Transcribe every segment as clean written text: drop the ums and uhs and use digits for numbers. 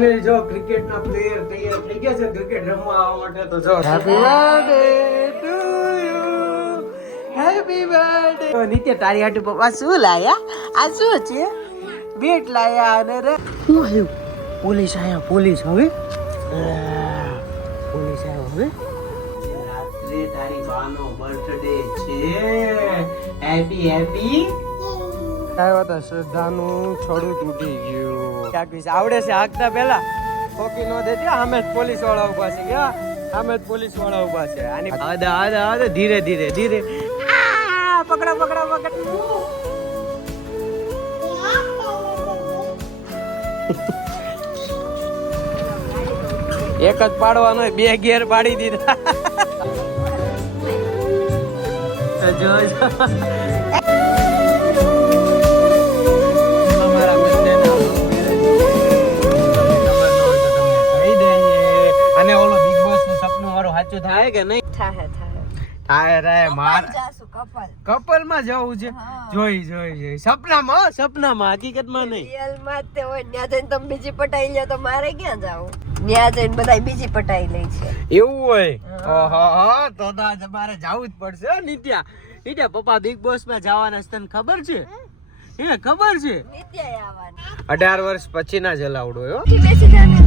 Finally જો ક્રિકેટના player તૈયાર થઈ ગયા છે ક્રિકેટ રમવા આવવા માટે. તો જો happy birthday to you, happy birthday. તો નિત્ય તારી હાટુ પપ્પા શું લાયા? આ શું છે? બેટ લાયા અને રે શું આવ્યું? પોલીસ આયા, પોલીસ. હવે પોલીસ આવ્યો. હવે રાત્રે તારી બાનો બર્થડે છે. Happy happy. આવ્યા હતા શ્રદ્ધાનું છોડું તૂટી ગયું. ક્યાંક આવડે છે હાંકતા પહેલા ખોકી નો દેતી. આમે જ પોલીસ વાળા ઉભા છે. ક્યાં આમે જ પોલીસ વાળા ઉભા છે. આની આદા આદા આદા ધીરે ધીરે ધીરે. પકડો પકડો પકડો. એક જ પાડવાનો, બે ગેર પાડી દીધા. જો અને ઓલો બિગ બોસ નું સપનું મારું સાચું થાય કે નહીં? થાય માર કપલ માં જવું છે. જોઈ સપનામાં હકીકતમાં નહીં. રિયલ માં તે હોય ન્યા જઈને તમે બીજી પટાઈ લ્યો તો મારે ક્યાં જાવું? ન્યા જઈને બધા બીજી પટાઈ લે છે. એવું હોય? ઓહો, તો તમારે જવું જ પડશે. નિત્યા પપ્પા બિગ બોસ માં જવાના છે, તને ખબર છે? ખબર છે? નિત્યા આવવાની 18 વર્ષ પછી ના જ અલાઉડ હોય. બેસી જાને.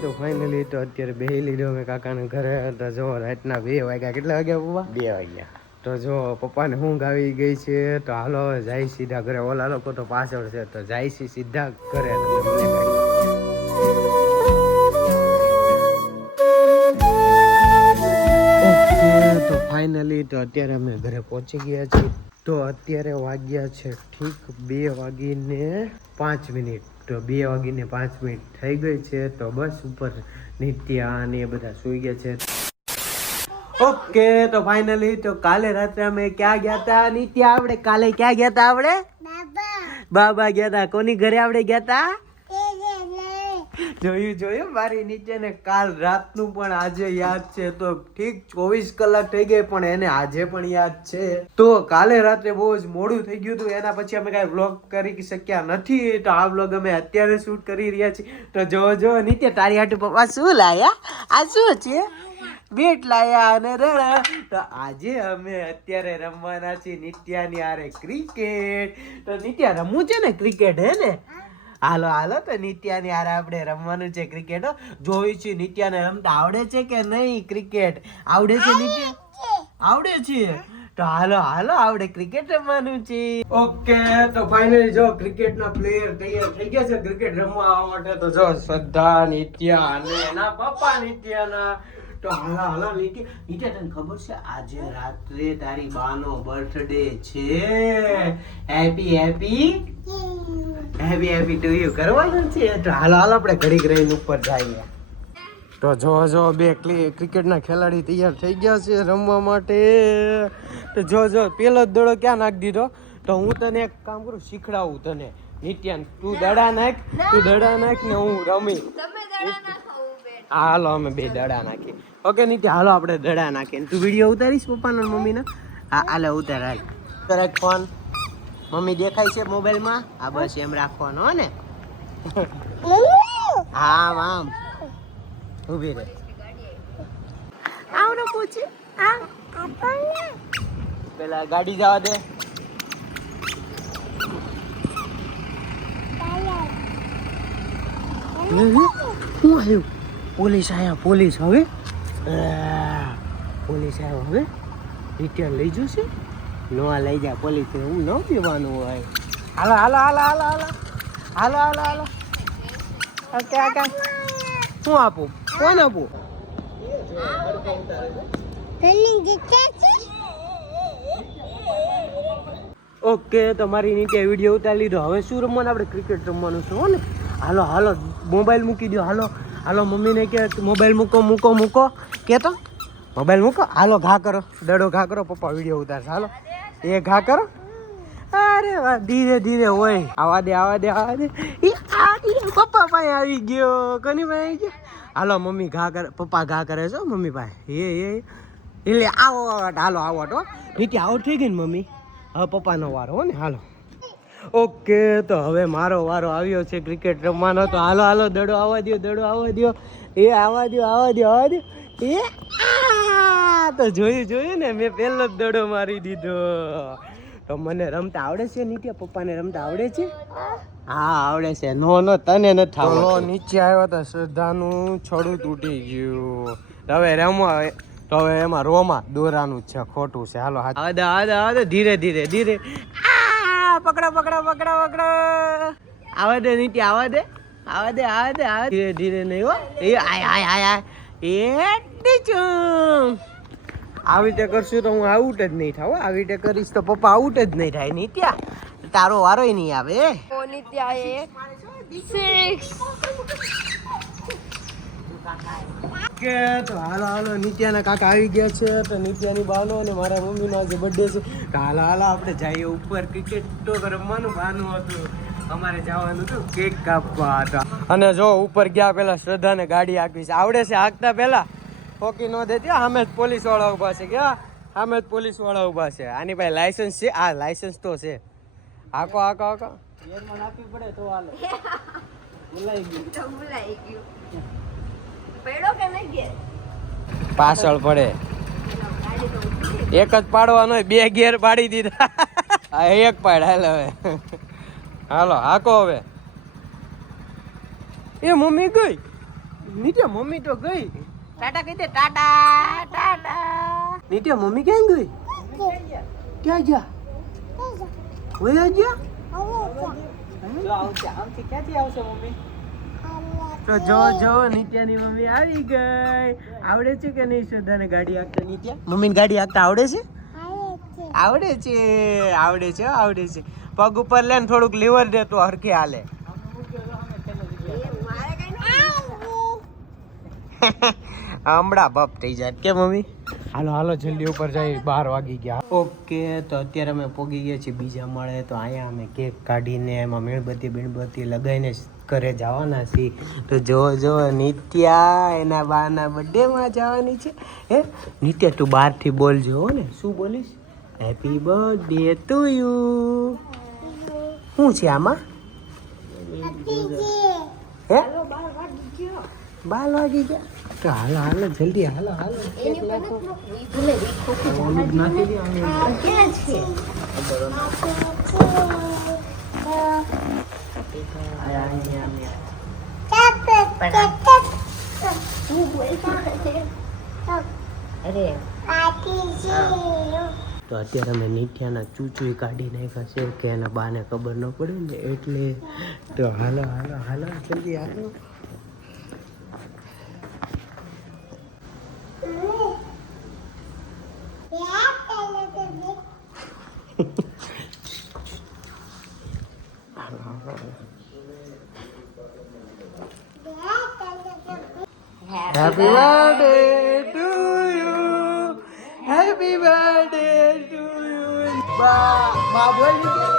તો ફાઇનલી તો અત્યારે બેહી લીધો મેં કાકાને ઘરે. તો જો રાતના 2 વાગ્યા. કેટલા વાગ્યા પપ્પા? 2 વાગ્યા. તો જો પપ્પાને ઊંઘ આવી ગઈ છે. તો હાલો હવે જાય સીધા ઘરે. ઓલા લોકો તો પાછળ છે તો જાય છે સીધા ઘરે. તો ફાઇનલી તો અત્યારે અમે ઘરે પહોંચી ગયા છીએ. તો અત્યારે વાગ્યા છે ઠીક 2:05. તો 2:05 થઈ ગઈ છે. તો બસ ઉપર નિત્યા અને એ બધા સુઈ ગયા છે. ઓકે તો ફાઇનલી તો કાલે રાત્રે અમે ક્યાં ગયા હતા નિત્યા? આપણે કાલે ક્યાં ગયા હતા? આપણે બાબા ગયા હતા. કોની ઘરે આપણે ગયા હતા? જોયું મારી નીચે કાલ રાતનું પણ આજે યાદ છે. તો ઠીક 24 કલાક થઈ ગઈ પણ એને આજે પણ યાદ છે. તો કાલે રાત્રે બહુ જ મોડું થઈ ગયું હતું. એના પછી અમે કાંઈ વ્લોગ કરી શક્યા નથી. તો આ વ્લોગ અમે અત્યારે શૂટ કરી રહ્યા છીએ. તો જો નીચે તારી હાટુ પપ્પા શું લાયા? આ શું છે? બેટ લાયા અને રડા. તો આજે અમે અત્યારે રમવાના છીએ નિત્યાની હારે ક્રિકેટ. તો નિત્યા રમવું છે ને ક્રિકેટ? હે ને? હાલો તો નિત્યાની હારે આપણે રમવાનું છે ક્રિકેટ. જોઈ છે નિત્યાને રમતા આવડે છે કે નહીં? ક્રિકેટ આવડે છે નિત્યા? આવડે છે. તો હાલો આપણે ક્રિકેટ રમવાનું છે. ઓકે તો ફાઇનલી જો ક્રિકેટના પ્લેયર તૈયાર થઈ ગયા છે ક્રિકેટ રમવા આવવા માટે. તો જો શ્રદ્ધા, નિત્યા અને એના પપ્પા નિત્યાના. તો હાલો નિત્યા તને ખબર છે આજે રાત્રે તારી બાનો બર્થડે છે. હેપી ટુ યુ કરવાનું છે. તો હાલો આપણે ઘડીક રહીને ઉપર જઈએ. તો જો બે ક્રિકેટના ખેલાડી તૈયાર થઈ ગયા છે રમવા માટે. તો જો પેલો જ દડો ક્યાં નાખી દીધો? તો હું તને એક કામ કરું, શીખડાવું તને. નિત્યાન તું દડા નાખ ને હું રમી. હાલો અમે 2 દડા નાખી. ઓકે નિત્યા હાલો આપણે દડા નાખીએ. તું વિડીયો ઉતારીશ પપ્પાનો મમ્મીનો? હા હાલે ઉતાર. હાલ ફોન મમ્મી દેખાય છે મોબાઈલમાં. આ બસ એમ રાખવાનો હો ને? હા આમ ઊભી રહે. આવડો પૂછી પેલા ગાડી જવા દે. શું આવ્યું? પોલીસ આયા. પોલીસ. હવે પોલીસ આવ્યો. હવે રિટર્ન લઈ જશે? નો લઈ જા પોલીસ. હું ન પીવાનું હોય. હાલો. ઓકે શું આપું? કોણ આપું? ઓકે તો મારી નીચે વિડીયો ઉતારી લીધો. હવે શું રમવાનું? આપણે ક્રિકેટ રમવાનું છે હો ને? હાલો મોબાઈલ મૂકી દો. હાલો હાલો મમ્મીને કે મોબાઈલ મૂકો મૂકો મૂકો કે તો મોબાઈલ મૂકો. હાલો ઘા કરો, દડો ઘા કરો, પપ્પા વિડીયો ઉતારશે. હાલો એ ઘા કરો. અરે વાહ, ધીરે ધીરે હોય. આવા દે આવા દે આવા દે. પપ્પા પાસે આવી ગયો. કોની પાસે આવી ગયો? હાલો મમ્મી ઘા કરે, પપ્પા ઘા કરે છે મમ્મી પાસે. એટલે આવો હાલો આવો તો નીતિ આઉટ થઈ ગઈ ને મમ્મી. હવે પપ્પાનો વારો હો ને. હાલો ઓકે, તો હવે મારો વારો આવ્યો છે ક્રિકેટ રમવાનો. તો હાલો હાલો દડો આવવા દો, દડો આવવા દો. એ આવવા દો આવવા દો આવવા દો. તો જોયું ને, મેં પહેલો જ દડો મારી દીધો. તો મને રમતા આવડે છે નીતિયા? પપ્પાને રમતા આવડે છે? હા આવડે છે. નો તને નથી આવડતું. નીચે આવ્યો તો શ્રદ્ધાનું છડું તૂટી ગયું. હવે રમવા, તો હવે એમાં રોમાં દોરાનું છે, ખોટું છે. હાલો આવા ધીરે ધીરે ધીરે. પકડો પકડો પકડો પકડો. આવા દે નીતિ, આવા દે આવા દે આવા દે આવા. ધીરે ધીરે નહીં હો. એ આય આય આય આય. આવી રીતે કરશું તો હું આઉટ જ નહીં થાવ. આવી રીતે કરીશ તો પપ્પા આઉટ જ નહીં થાય. નીત્યા તારો વારો નહીં આવે. કે તો હાલો હાલો નિત્યાના કાકા આવી ગયા છે. તો નિત્યાની બાનો અને મારા મમ્મીનો આજે બર્થડે છે. તો હાલો હાલો આપણે જઈએ ઉપર. ક્રિકેટ તો રમવાનું બાનું હતું, અમારે જવાનું હતું કેક કાપવા હતા. અને જો ઉપર ગયા પેલા શ્રદ્ધાને ગાડી હાંકવી છે. આવડે છે હાંકતા પેલા? ઠોકી ન દેતી. સામે જ પોલીસ વાળા ઉભા છે. ક્યાં? સામે જ પોલીસ વાળા ઉભા છે. આની પાસે લાયસન્સ છે? આ લાયસન્સ તો છે. હાકો હાકો હાકો. ગેરમાં નાખવી પડે તો હાલે. ભૂલાઈ ગયું. પાછળ પડે. એક જ પાડવાનો હોય, 2 ગેર પાડી દીધા. આ એક પાડ. હાલો હવે હાલો હાકો હવે. એ મમ્મી ગઈ. નીચે મમ્મી તો ગઈ. ટાટા કહી દે. ટાટા ટાટા. નીચે મમ્મી ક્યાં ગઈ? ક્યાં ગયા? ઓય ગયા. ક્યાંથી આવશે મમ્મી? તો જો નિત્યાની મમ્મી આવી ગઈ. આવડે છે કે નહીં શ્રદ્ધાને ગાડી હાંકતા? નિત્યા મમ્મીને ગાડી હાંકતા આવડે છે? આવડે છે આવડે છે આવડે છે. પગ ઉપર લે ને થોડુંક લીવર દે તો હરખે હાલે. હમણાં બપ થઈ જાય કે મમ્મી. હાલો હાલો જલ્દી ઉપર જઈએ, 12 વાગી ગયા. ઓકે, તો અત્યારે અમે પોગી ગયા છીએ બીજા માળે. તો અહીંયા અમે કેક કાઢીને એમાં મીણબત્તી લગાવીને ઘરે જવાના છીએ. તો જો નિત્યા એના બાના બર્થડેમાં જવાની છે. હે નિત્યા તું બહારથી બોલજો હો ને. શું બોલીશ? Happy birthday to you. શું છે આમાં? હે 12 વાગી ગયા. તો હાલો હાલો જલ્દી હાલો હાલો. તો અત્યારે અમે નિત્યાના ચૂચુઈ કાઢી નાખ્યા છે કે એના બાને ખબર ન પડે ને એટલે. તો હાલો હાલો હાલો જલ્દી હાલો. Happy birthday to you. Happy birthday to you. Ba બોલ દીધી.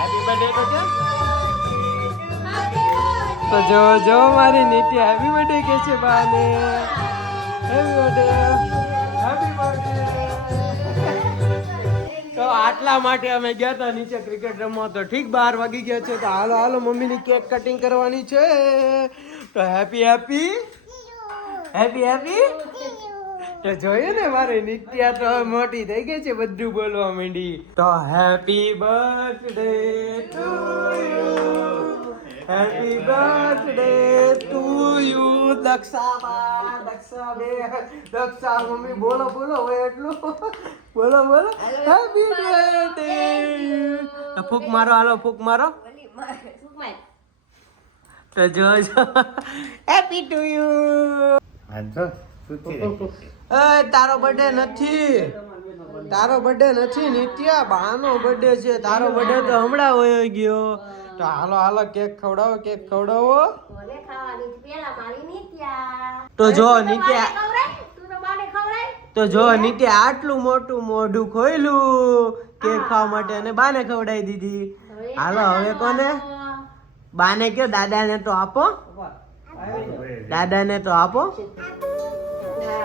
Happy birthday તો કે. તો જો મારી નીતિ હેપી બર્થડે કે છે બાને. Happy birthday. Happy birthday. તો આટલા માટે અમે ગયા હતા નીચે ક્રિકેટ રમવા. તો ઠીક 12 વાગી ગયા છે. તો હાલો હાલો મમ્મીની કેક કટિંગ કરવાની છે. તો હેપી હેપી હેપી હેપી. તો જોયું ને મારી નિત્યા તો મોટી થઈ ગઈ છે, બધું બોલવા માંડી. તો happy birthday to you. Happy birthday to you. Daksha mummy બોલો હવે એટલું બોલો હેપી બર્થડે. તો ફૂક મારો હાલો ફૂક મારો. તો જો હેપી ટુ યુ. તારો બર્થડે નથી નિત્યા, બાનો બર્થડે છે. તારો બર્થડે તો હમણાં વયો ગયો. તો હાલો હાલો કેક ખવડાવો કેક ખવડાવો. મને ખાવાની છે પેલા મારી નિત્યા. તો જો નિત્યા તું તો બાને ખવડાય. તો જો નિત્યા આટલું મોટું મોઢું ખોલ્યું કેક ખાવા માટે અને બાને ખવડાવી દીધી. હાલો હવે કોને? બાને કયો દાદાને તો આપો. દાદાને તો આપો.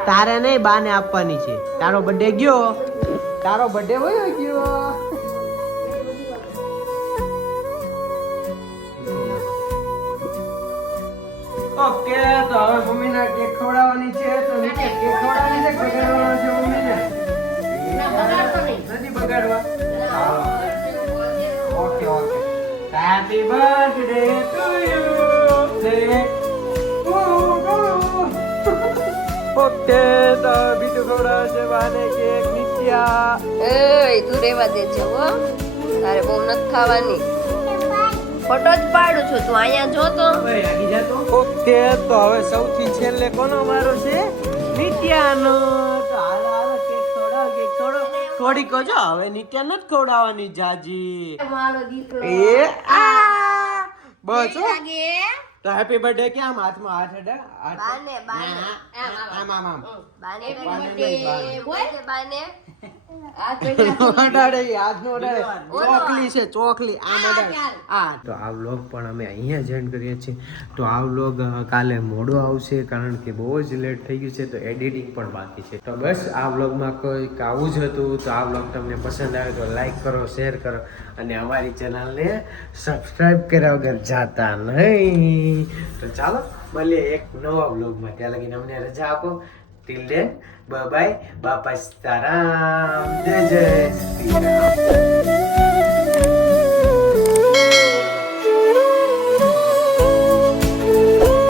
તારે નહીં બાને આપવાની છે. તારો બર્થડે ગયો. તારો બર્થડે વયો ગયો. ઓકે તો હવે મમ્મીને કેક ખવડાવવાની છે. તો નીચે કેક ખવડાવવાની છે બગાડવાનો છે મમ્મીને? નથી બગાડવા. Okay okay. Happy birthday to you. Okay તો બીજું ખવડાવે છે બાને કેક નિત્યા. એય તું રેવા દેજે હો. તારે બહુ નથી ખાવાની. ફોટો જ પાડું છું તું અહીંયા જો તો. ઓકે તો હવે સૌથી છેલ્લે કોનો વારો છે? નિત્યાનો. તો હાલો હાલો કેક ખવડાવો કેક ખવડાવો. થોડીક જો હવે નિત્યા નથી ખવડાવવાની જાજી. મારો દીકરો. એ આ બસ હો. લાગે. તો હેપી બર્થડે કેમ હાથમાં હાથ અડા બાને બાને. આમ આમ આમ બાને બાને birthday. નહીં, બાને. બોલ બાને. આ અડાડે હાથનો અડાડે ચોકલી છે ચોકલી આમ અડાડે આ. તો આ વ્લોગ પણ અમે અહીંયા જ એન્ડ કરીએ છીએ. તો આ વ્લોગ કાલે મોડો આવશે કારણ કે બહુ જ લેટ થઈ ગયું છે. તો એડિટિંગ પણ બાકી છે. તો બસ આ વ્લોગમાં કોઈક આવું જ હતું. તો આ વ્લોગ તમને પસંદ આવે તો લાઈક કરો શેર કરો અને અમારી ચેનલને સબસ્ક્રાઇબ કર્યા વગર જાતા નહીં. તો ચાલો મળીએ એક નવા વ્લોગમાં. ત્યાં લગીને અમને રજા આપો. Till then bye bye. બાપા સીતારામ. જય જય શ્રી રામ.